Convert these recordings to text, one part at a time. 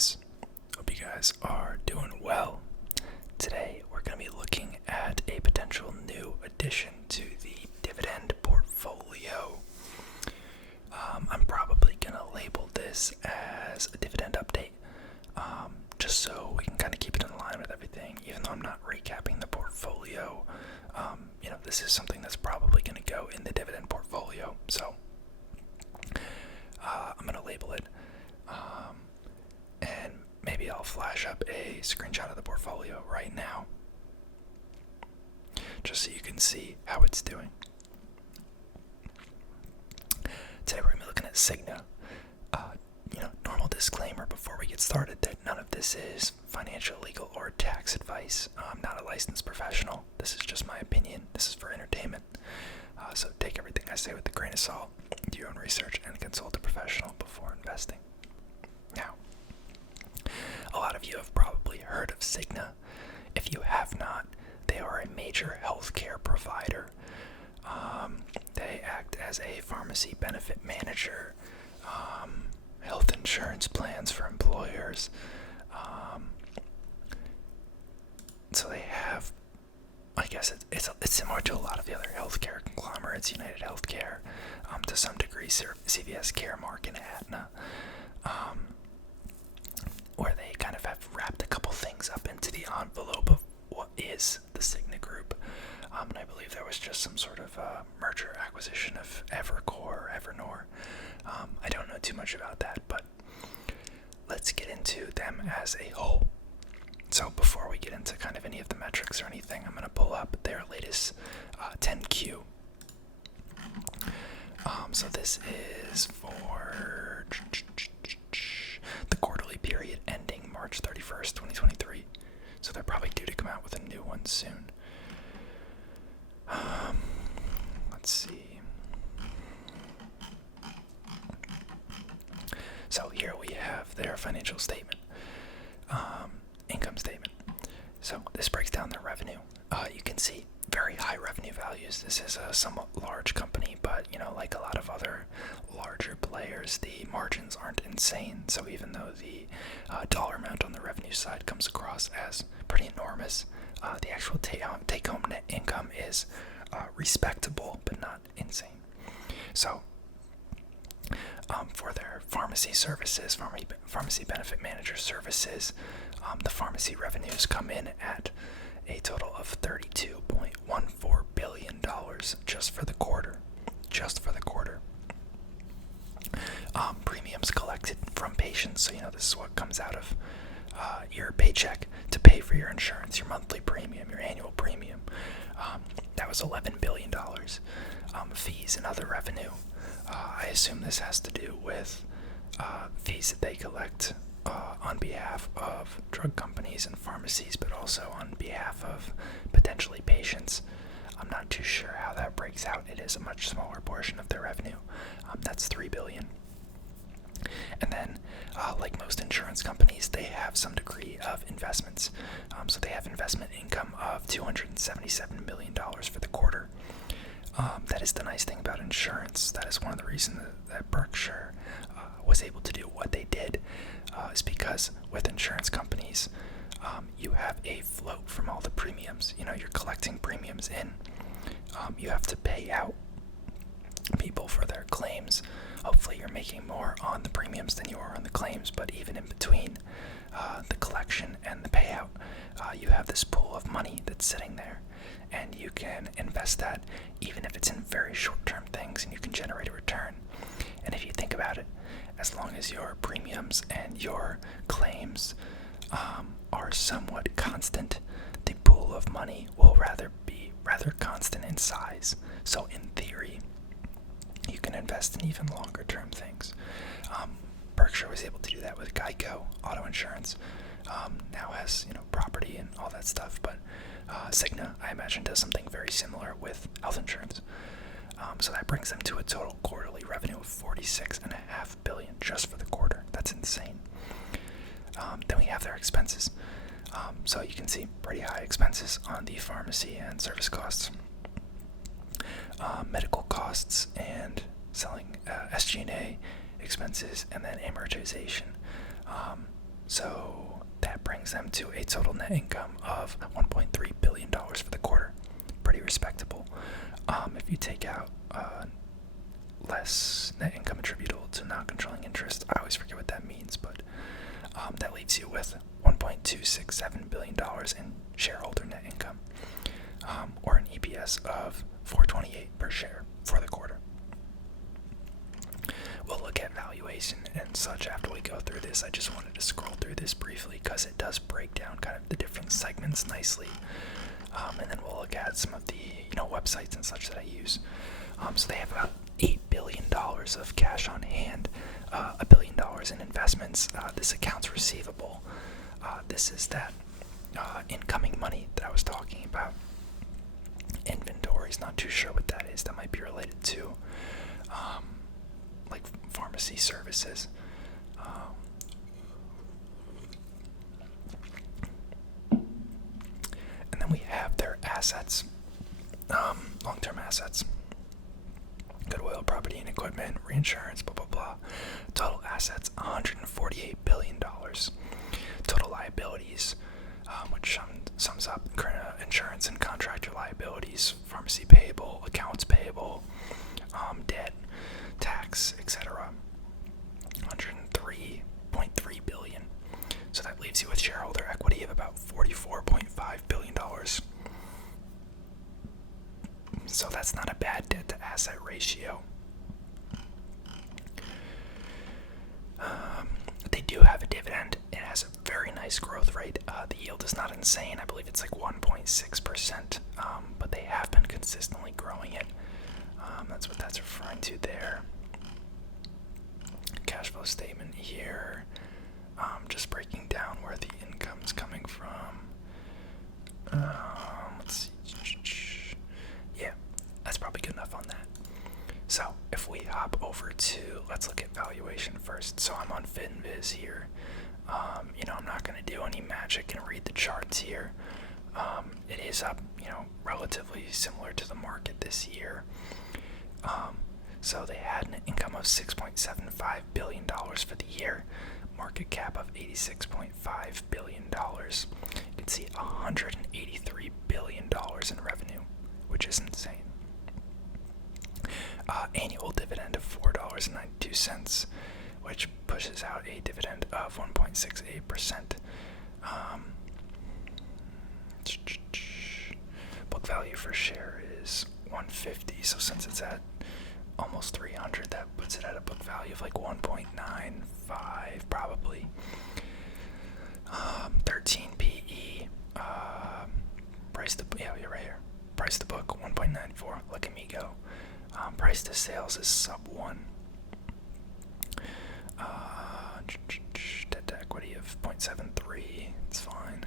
guys? Hope you guys are doing well. Today we're going to be looking at a potential new addition to the Dividend portfolio. I'm probably going to label this as a dividend update, just so we can kind of keep it in line with everything, even though I'm not recapping the portfolio. This is something that's probably going to go in the dividend portfolio, so I'm going to label it, and maybe I'll flash up a screenshot of the portfolio right now, just so you can see how it's doing. Today we're going to be looking at Cigna. Normal disclaimer before we get started that none of this is financial, legal, or tax advice. I'm not a licensed professional. This is just my opinion. This is for entertainment. So take everything I say with a grain of salt. Do your own research and consult a professional before investing. Now, a lot of you have probably heard of Cigna. If you have not, they are a major healthcare provider. They act as a pharmacy benefit manager, health insurance plans for employers. So they have, I guess it's similar to a lot of the other healthcare conglomerates, United Healthcare, to some degree, CVS Caremark and Aetna, where they kind of have wrapped a couple things up into the envelope of what is the Cigna Group. And I believe there was just some sort of merger acquisition of Evercore or Evernorth. I don't know too much about that, but let's get into them as a whole. So before we get into kind of any of the metrics or anything, I'm going to pull up their latest 10Q. So this is for the quarterly period ending March 31st, 2023. So they're probably due to come out with a new one soon. Let's see. So here we have their financial statement, income statement. So this breaks down their revenue. You can see very high revenue values. This is a somewhat large company, but like a lot of other larger players, the margins aren't insane. So even though the dollar amount on the revenue side comes across as pretty enormous, the actual take-home net income is respectable, but not insane. So for their pharmacy services, pharmacy benefit manager services, the pharmacy revenues come in at a total of $32.14 billion just for the quarter. Premiums collected from patients, so this is what comes out of your paycheck to pay for your insurance, your monthly premium, your annual premium. That was $11 billion. Fees and other revenue. I assume this has to do with fees that they collect on behalf of drug companies and pharmacies, but also on behalf of potentially patients. I'm not too sure how that breaks out. It is a much smaller portion of their revenue. That's $3 billion. And then, like most insurance companies, they have some degree of investments. So they have investment income of $277 million for the quarter. That is the nice thing about insurance. That is one of the reasons that Berkshire was able to do what they did, is because with insurance companies, you have a float from all the premiums. You're collecting premiums in. You have to pay out people for their claims. Hopefully you're making more on the premiums than you are on the claims, but even in between the collection and the payout, you have this pool of money that's sitting there, and you can invest that even if it's in very short-term things, and you can generate a return. And if you think about it, as long as your premiums and your claims are somewhat constant, the pool of money will be rather constant in size. So in theory, you can invest in even longer term things. Berkshire was able to do that with Geico auto insurance. Now has property and all that stuff, but Cigna, I imagine, does something very similar with health insurance. So that brings them to a total quarterly revenue of $46.5 billion just for the quarter. That's insane. Then we have their expenses. So you can see pretty high expenses on the pharmacy and service costs, medical costs, and selling SG&A expenses, and then amortization. So that brings them to a total net income of $1.3 billion for the quarter. Pretty respectable. If you take out less net income attributable to non-controlling interest, I always forget what that means, but that leaves you with $1.267 billion in shareholder net income, or an EPS of $4.28 per share for the quarter. We'll look at valuation and such after we go through this. I just wanted to scroll through this briefly because it does break down kind of the different segments nicely. And then we'll look at some of the websites and such that I use. So they have about $8 billion of cash on hand, $1 billion in investments. This accounts receivable. This is that incoming money that I was talking about. Inventories, not too sure what that is. That might be related to like pharmacy services. And then we have their assets, long-term assets. Goodwill, property and equipment, reinsurance, blah, blah, blah. Total assets, $148 billion. Total liabilities, which sums up insurance and contractor liabilities, pharmacy payable, accounts payable, debt, tax, etc. $103.3 billion. So that leaves you with shareholder equity of about $44.5 billion. So that's not a bad debt to asset ratio. They do have a dividend. It has a very nice growth rate. The yield is not insane. I believe it's like 1.6%, but they have been consistently growing it. That's what that's referring to there. Cash flow statement here. Just breaking down where the income's coming from. Let's see. Yeah, that's probably good enough on that. So if we hop over to, let's look at valuation first. So I'm on FinViz here. I'm not going to do any magic and read the charts here. It is up, relatively similar to the market this year. So they had an income of $6.75 billion for the year, market cap of $86.5 billion. You can see $183 billion in revenue, which is insane. Annual dividend of $4.92, which pushes out a dividend of 1.68%. Book value per share is $150, so since it's at almost 300, that puts it at a book value of like 1.95 probably. 13 PE. Price to you're right here. Price to book 1.94. Look at me go. Price to sales is sub 1. Debt to equity of 0.73. It's fine.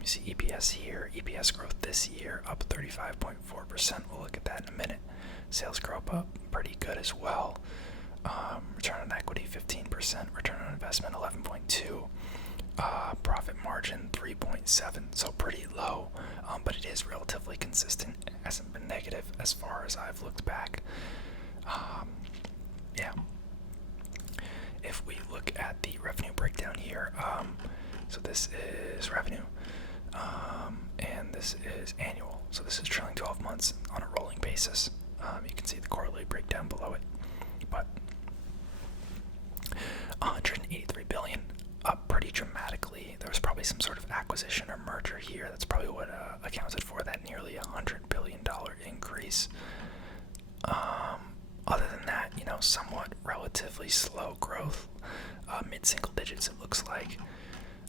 You see EPS here. EPS growth this year up 35.4%. We'll look at that in a minute. Sales growth up pretty good as well. Return on equity 15%. Return on investment 11.2%. Profit margin 3.7%. So pretty low, but it is relatively consistent. It hasn't been negative as far as I've looked back. Yeah. If we look at the revenue breakdown here, so this is revenue, and this is annual. So this is trailing 12 months on a rolling basis. You can see the quarterly breakdown below it, but $183 billion, up pretty dramatically. There was probably some sort of acquisition or merger here. That's probably what accounted for that nearly $100 billion increase. Other than that, somewhat relatively slow growth, mid-single digits it looks like,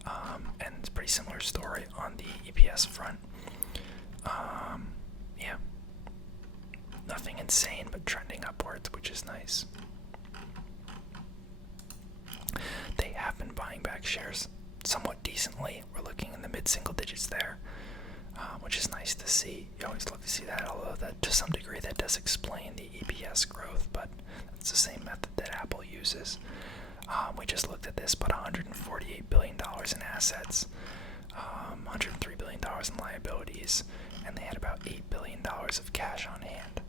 and it's a pretty similar story on the EPS front. Yeah, nothing insane, but trending upwards, which is nice. They have been buying back shares somewhat decently. We're looking in the mid-single digits there, which is nice to see. You always love to see that, although that to some degree that does explain the EPS growth, but that's the same method that Apple uses. We just looked at this, but $148 billion in assets, $103 billion in liabilities, and they had about $8 billion of cash on hand.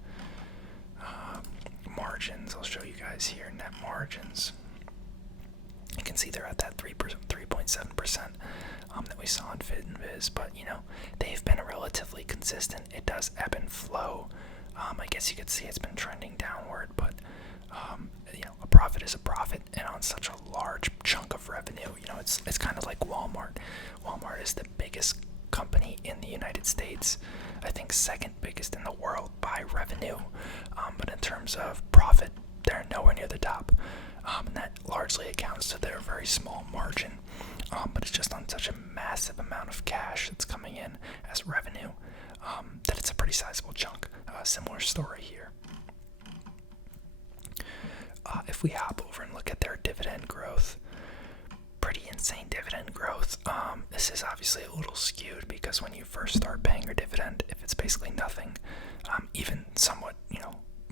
Margins, I'll show you guys here, net margins. You can see they're at that 3.7% that we saw in FinViz, but they've been relatively consistent. It does ebb and flow. I guess you could see it's been trending downward, but a profit is a profit, and on such a large chunk of revenue, it's kind of like Walmart. Walmart is the biggest company in the United States, I think second biggest in the world by revenue, but in terms of profit, they're nowhere near the top, and that largely accounts to their very small margin, but it's just on such a massive amount of cash that's coming in as revenue that it's a pretty sizable chunk. Similar story here. If we hop over and look at their dividend growth, pretty insane dividend growth. This is obviously a little skewed because when you first start paying your dividend, if it's basically nothing, even somewhat,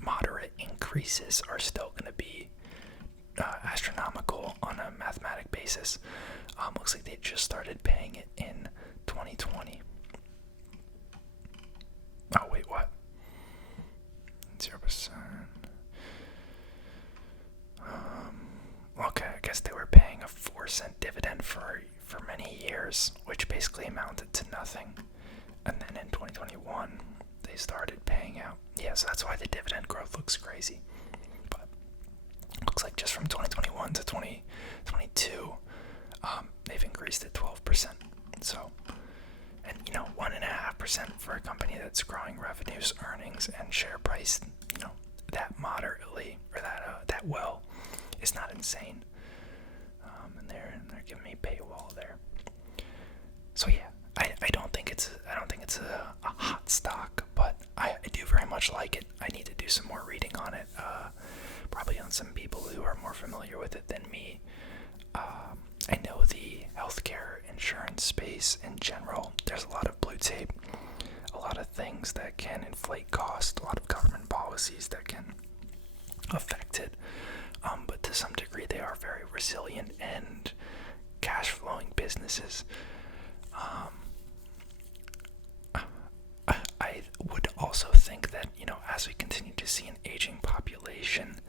moderate increases are still going to be astronomical on a mathematic basis. Looks like they just started paying it in 2020. Oh, wait, what? 0%. Okay, I guess they were paying a 4-cent dividend for many years, which basically amounted to nothing. And then in 2021, they started paying out. Yeah, so that's why the dividend growth looks crazy. But looks like just from 2021 to 2022, they've increased it 12%. So, and 1.5% for a company that's growing revenues, earnings, and share price, that moderately or that well, is not insane. And they're giving me paywall there. So yeah, I don't think it's a hot stock, but I do very much like it. I need to do some more reading on it, probably on some people who are more familiar with it than me. I know the healthcare insurance space in general, there's a lot of blue tape, a lot of things that can inflate cost, a lot of government policies that can affect it. But to some degree, they are very resilient and cash-flowing businesses. I would also think that, as we continue to see an aging population,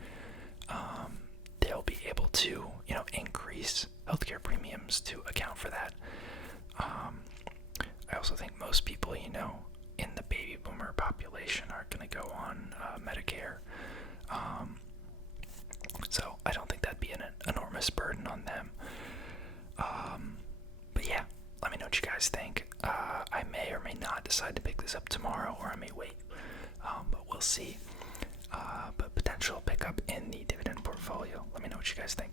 they'll be able to, increase healthcare premiums to account for that. I also think most people, in the baby boomer population are going to go on Medicare. So I don't think that'd be an enormous burden on them. But yeah, let me know what you guys think. I may or may not decide to pick this up tomorrow, or I may wait. But we'll see. But potential pickup in the dividend portfolio. Let me know what you guys think.